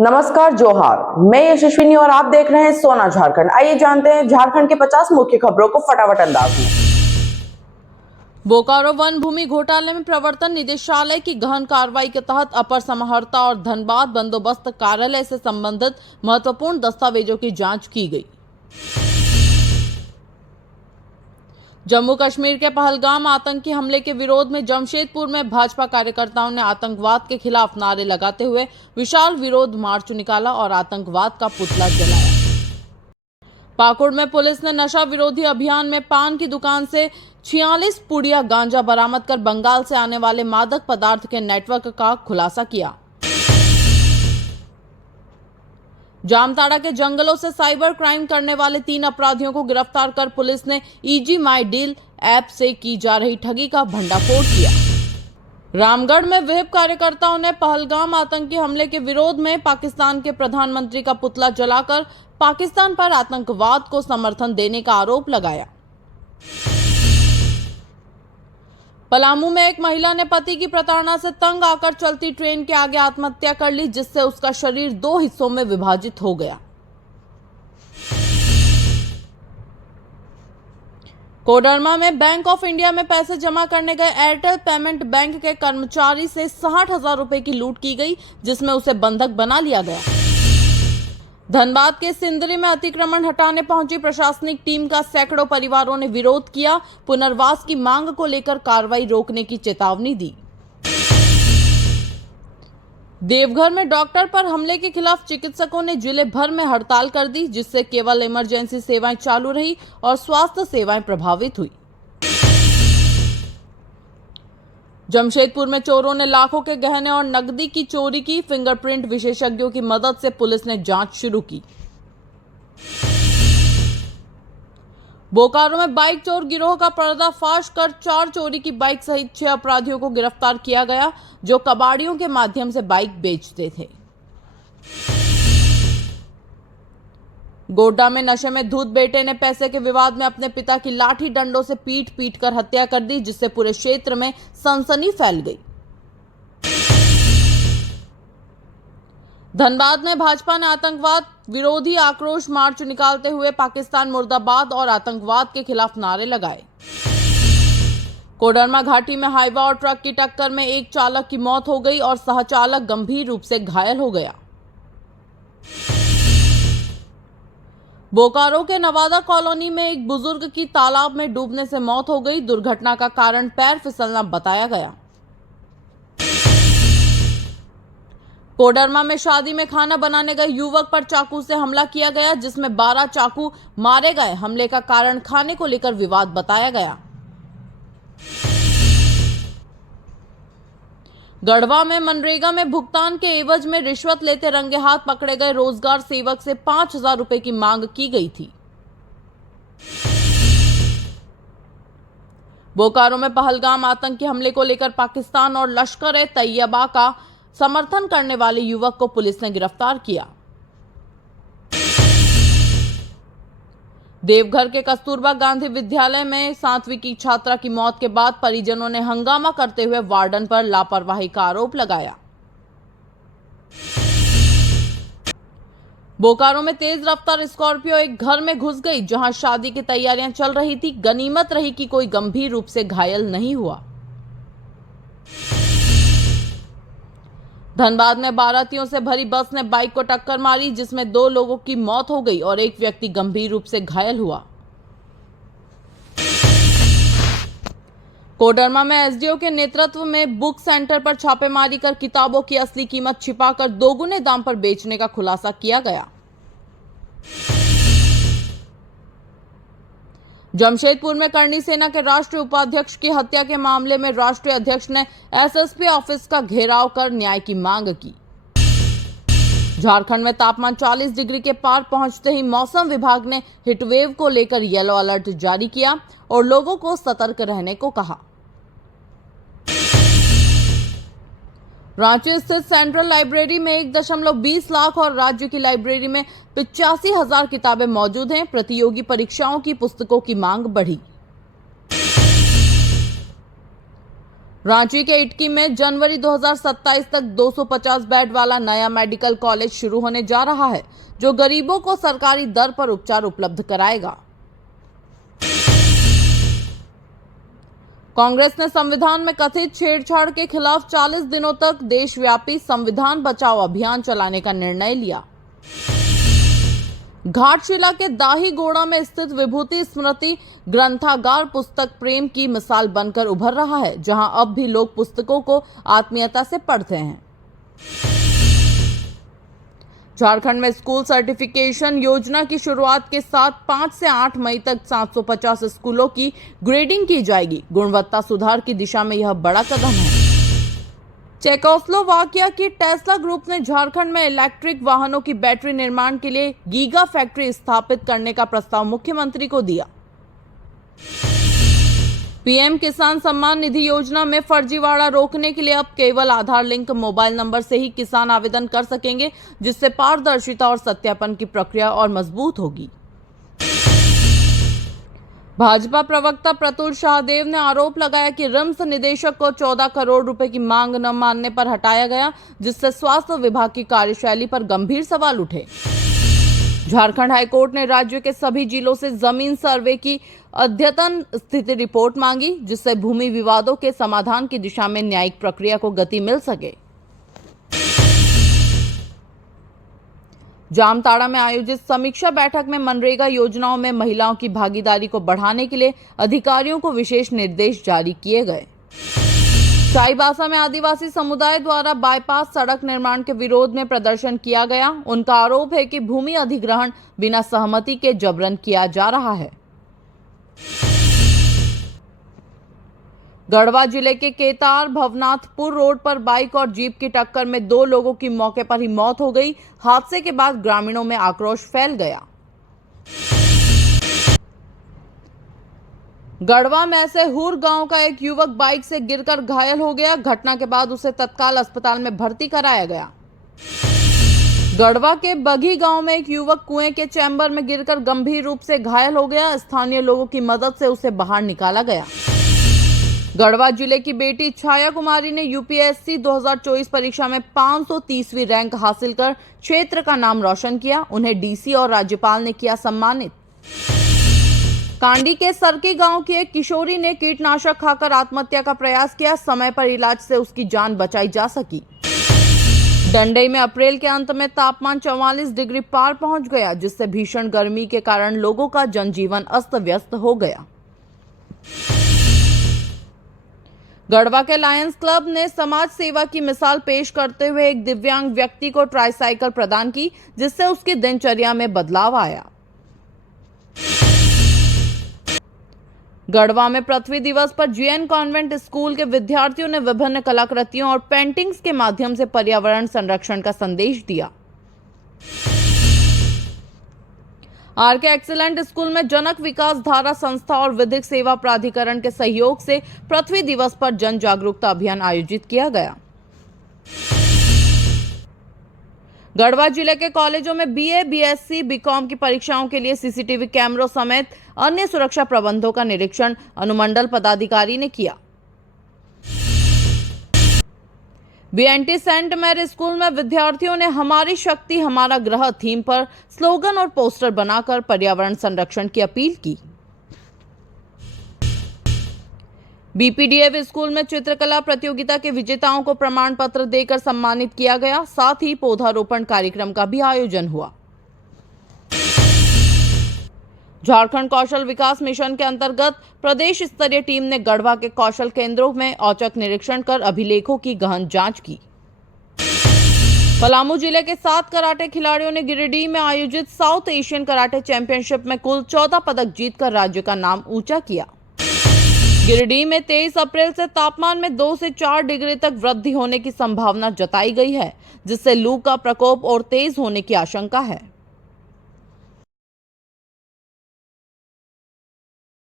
नमस्कार, जोहार। मैं यशस्विनी और आप देख रहे हैं सोना झारखंड। आइए जानते हैं झारखंड के 50 मुख्य खबरों को फटाफट अंदाज में। बोकारो वन भूमि घोटाले में प्रवर्तन निदेशालय की गहन कार्रवाई के तहत अपर समाहर्ता और धनबाद बंदोबस्त कार्यालय से संबंधित महत्वपूर्ण दस्तावेजों की जांच की गई। जम्मू कश्मीर के पहलगाम आतंकी हमले के विरोध में जमशेदपुर में भाजपा कार्यकर्ताओं ने आतंकवाद के खिलाफ नारे लगाते हुए विशाल विरोध मार्च निकाला और आतंकवाद का पुतला जलाया। पाकुड़ में पुलिस ने नशा विरोधी अभियान में पान की दुकान से 46 पुड़िया गांजा बरामद कर बंगाल से आने वाले मादक पदार्थ के नेटवर्क का खुलासा किया। जामताड़ा के जंगलों से साइबर क्राइम करने वाले 3 अपराधियों को गिरफ्तार कर पुलिस ने ईजी माई डील ऐप से की जा रही ठगी का भंडाफोड़ किया। रामगढ़ में विहिप कार्यकर्ताओं ने पहलगाम आतंकी हमले के विरोध में पाकिस्तान के प्रधानमंत्री का पुतला जलाकर पाकिस्तान पर आतंकवाद को समर्थन देने का आरोप लगाया। पलामू में एक महिला ने पति की प्रताड़ना से तंग आकर चलती ट्रेन के आगे आत्महत्या कर ली, जिससे उसका शरीर 2 हिस्सों में विभाजित हो गया। कोडरमा में बैंक ऑफ इंडिया में पैसे जमा करने गए एयरटेल पेमेंट बैंक के कर्मचारी से 60,000 रुपए की लूट की गई, जिसमें उसे बंधक बना लिया गया। धनबाद के सिंदरी में अतिक्रमण हटाने पहुंची प्रशासनिक टीम का सैकड़ों परिवारों ने विरोध किया। पुनर्वास की मांग को लेकर कार्रवाई रोकने की चेतावनी दी। देवघर में डॉक्टर पर हमले के खिलाफ चिकित्सकों ने जिले भर में हड़ताल कर दी, जिससे केवल इमरजेंसी सेवाएं चालू रही और स्वास्थ्य सेवाएं प्रभावित हुई। जमशेदपुर में चोरों ने लाखों के गहने और नकदी की चोरी की। फिंगरप्रिंट विशेषज्ञों की मदद से पुलिस ने जांच शुरू की। बोकारो में बाइक चोर गिरोह का पर्दाफाश कर 4 चोरी की बाइक सहित 6 अपराधियों को गिरफ्तार किया गया, जो कबाड़ियों के माध्यम से बाइक बेचते थे। गोड्डा में नशे में धुत बेटे ने पैसे के विवाद में अपने पिता की लाठी डंडों से पीट कर हत्या कर दी, जिससे पूरे क्षेत्र में सनसनी फैल गई। धनबाद में भाजपा ने आतंकवाद विरोधी आक्रोश मार्च निकालते हुए पाकिस्तान मुर्दाबाद और आतंकवाद के खिलाफ नारे लगाए। कोडरमा घाटी में हाईवा और ट्रक की टक्कर में एक चालक की मौत हो गई और सहचालक गंभीर रूप से घायल हो गया। बोकारो के नवादा कॉलोनी में एक बुजुर्ग की तालाब में डूबने से मौत हो गई। दुर्घटना का कारण पैर फिसलना बताया गया। कोडरमा में शादी में खाना बनाने गए युवक पर चाकू से हमला किया गया, जिसमें 12 चाकू मारे गए। हमले का कारण खाने को लेकर विवाद बताया गया। गढ़वा में मनरेगा में भुगतान के एवज में रिश्वत लेते रंगे हाथ पकड़े गए रोजगार सेवक से 5,000 रुपए की मांग की गई थी। बोकारो में पहलगाम आतंकी हमले को लेकर पाकिस्तान और लश्कर-ए-तैयबा का समर्थन करने वाले युवक को पुलिस ने गिरफ्तार किया। देवघर के कस्तूरबा गांधी विद्यालय में 7वीं की छात्रा की मौत के बाद परिजनों ने हंगामा करते हुए वार्डन पर लापरवाही का आरोप लगाया। बोकारो में तेज रफ्तार स्कॉर्पियो एक घर में घुस गई, जहां शादी की तैयारियां चल रही थी। गनीमत रही कि कोई गंभीर रूप से घायल नहीं हुआ। धनबाद में बारातियों से भरी बस ने बाइक को टक्कर मारी, जिसमें 2 लोगों की मौत हो गई और एक व्यक्ति गंभीर रूप से घायल हुआ। कोडरमा में एसडीओ के नेतृत्व में बुक सेंटर पर छापेमारी कर किताबों की असली कीमत छिपाकर दोगुने दाम पर बेचने का खुलासा किया गया। जमशेदपुर में करनी सेना के राष्ट्रीय उपाध्यक्ष की हत्या के मामले में राष्ट्रीय अध्यक्ष ने एसएसपी ऑफिस का घेराव कर न्याय की मांग की। झारखंड में तापमान 40 डिग्री के पार पहुंचते ही मौसम विभाग ने हीटवेव को लेकर येलो अलर्ट जारी किया और लोगों को सतर्क रहने को कहा। रांची स्थित सेंट्रल लाइब्रेरी में 1.20 लाख और राज्य की लाइब्रेरी में 85,000 किताबें मौजूद हैं। प्रतियोगी परीक्षाओं की पुस्तकों की मांग बढ़ी। रांची के इटकी में जनवरी 2027 तक 250 बेड वाला नया मेडिकल कॉलेज शुरू होने जा रहा है, जो गरीबों को सरकारी दर पर उपचार उपलब्ध कराएगा। कांग्रेस ने संविधान में कथित छेड़छाड़ के खिलाफ 40 दिनों तक देशव्यापी संविधान बचाओ अभियान चलाने का निर्णय लिया। घाटशिला के दाहीगोड़ा में स्थित विभूति स्मृति ग्रंथागार पुस्तक प्रेम की मिसाल बनकर उभर रहा है, जहां अब भी लोग पुस्तकों को आत्मीयता से पढ़ते हैं। झारखंड में स्कूल सर्टिफिकेशन योजना की शुरुआत के साथ 5 से 8 मई तक 750 स्कूलों की ग्रेडिंग की जाएगी। गुणवत्ता सुधार की दिशा में यह बड़ा कदम है। चेकोस्लोवाकिया की टेस्ला ग्रुप ने झारखंड में इलेक्ट्रिक वाहनों की बैटरी निर्माण के लिए गीगा फैक्ट्री स्थापित करने का प्रस्ताव मुख्यमंत्री को दिया। पीएम किसान सम्मान निधि योजना में फर्जीवाड़ा रोकने के लिए अब केवल आधार लिंक मोबाइल नंबर से ही किसान आवेदन कर सकेंगे, जिससे पारदर्शिता और सत्यापन की प्रक्रिया और मजबूत होगी। भाजपा प्रवक्ता प्रतुल शाहदेव ने आरोप लगाया कि रिम्स निदेशक को 14 करोड़ रुपए की मांग न मानने पर हटाया गया, जिससे स्वास्थ्य विभाग की कार्यशैली पर गंभीर सवाल उठे। झारखंड हाईकोर्ट ने राज्य के सभी जिलों से जमीन सर्वे की अद्यतन स्थिति रिपोर्ट मांगी, जिससे भूमि विवादों के समाधान की दिशा में न्यायिक प्रक्रिया को गति मिल सके। जामताड़ा में आयोजित समीक्षा बैठक में मनरेगा योजनाओं में महिलाओं की भागीदारी को बढ़ाने के लिए अधिकारियों को विशेष निर्देश जारी किए गए। चाईबासा में आदिवासी समुदाय द्वारा बाईपास सड़क निर्माण के विरोध में प्रदर्शन किया गया। उनका आरोप है कि भूमि अधिग्रहण बिना सहमति के जबरन किया जा रहा है। गढ़वा जिले के केतार भवनाथपुर रोड पर बाइक और जीप की टक्कर में 2 लोगों की मौके पर ही मौत हो गई। हादसे के बाद ग्रामीणों में आक्रोश फैल गया। गढ़वा में ऐसे हुर गांव का एक युवक बाइक से गिरकर घायल हो गया। घटना के बाद उसे तत्काल अस्पताल में भर्ती कराया गया। गढ़वा के बघी गांव में एक युवक कुएं के चैम्बर में गिरकर गंभीर रूप से घायल हो गया। स्थानीय लोगों की मदद से उसे बाहर निकाला गया। गढ़वा जिले की बेटी छाया कुमारी ने यूपीएससी 2024 परीक्षा में 530वीं रैंक हासिल कर क्षेत्र का नाम रोशन किया। उन्हें डीसी और राज्यपाल ने किया सम्मानित। कांडी के सरकी गांव की एक किशोरी ने कीटनाशक खाकर आत्महत्या का प्रयास किया। समय पर इलाज से उसकी जान बचाई जा सकी। डंडई में अप्रैल के अंत में तापमान 44 डिग्री पार पहुंच गया, जिससे भीषण गर्मी के कारण लोगों का जनजीवन अस्त व्यस्त हो गया। गढ़वा के लायंस क्लब ने समाज सेवा की मिसाल पेश करते हुए एक दिव्यांग व्यक्ति को ट्राईसाइकिल प्रदान की, जिससे उसकी दिनचर्या में बदलाव आया। गढ़वा में पृथ्वी दिवस पर जीएन कॉन्वेंट स्कूल के विद्यार्थियों ने विभिन्न कलाकृतियों और पेंटिंग्स के माध्यम से पर्यावरण संरक्षण का संदेश दिया। आरके एक्सीलेंट स्कूल में जनक विकास धारा संस्था और विधिक सेवा प्राधिकरण के सहयोग से पृथ्वी दिवस पर जन जागरूकता अभियान आयोजित किया गया। गढ़वा जिले के कॉलेजों में बीए, बीएससी, बीकॉम की परीक्षाओं के लिए सीसीटीवी कैमरों समेत अन्य सुरक्षा प्रबंधों का निरीक्षण अनुमंडल पदाधिकारी ने किया। बीएनटी सेंट मैरी स्कूल में विद्यार्थियों ने हमारी शक्ति हमारा ग्रह थीम पर स्लोगन और पोस्टर बनाकर पर्यावरण संरक्षण की अपील की। बीपीडीएव स्कूल में चित्रकला प्रतियोगिता के विजेताओं को प्रमाण पत्र देकर सम्मानित किया गया। साथ ही पौधारोपण कार्यक्रम का भी आयोजन हुआ। झारखंड कौशल विकास मिशन के अंतर्गत प्रदेश स्तरीय टीम ने गढ़वा के कौशल केंद्रों में औचक निरीक्षण कर अभिलेखों की गहन जांच की। पलामू जिले के 7 कराटे खिलाड़ियों ने गिरिडीह में आयोजित साउथ एशियन कराटे चैंपियनशिप में कुल 14 पदक जीतकर राज्य का नाम ऊंचा किया। गिरिडीह में 23 अप्रैल से तापमान में 2 से 4 डिग्री तक वृद्धि होने की संभावना जताई गई है, जिससे लू का प्रकोप और तेज होने की आशंका है।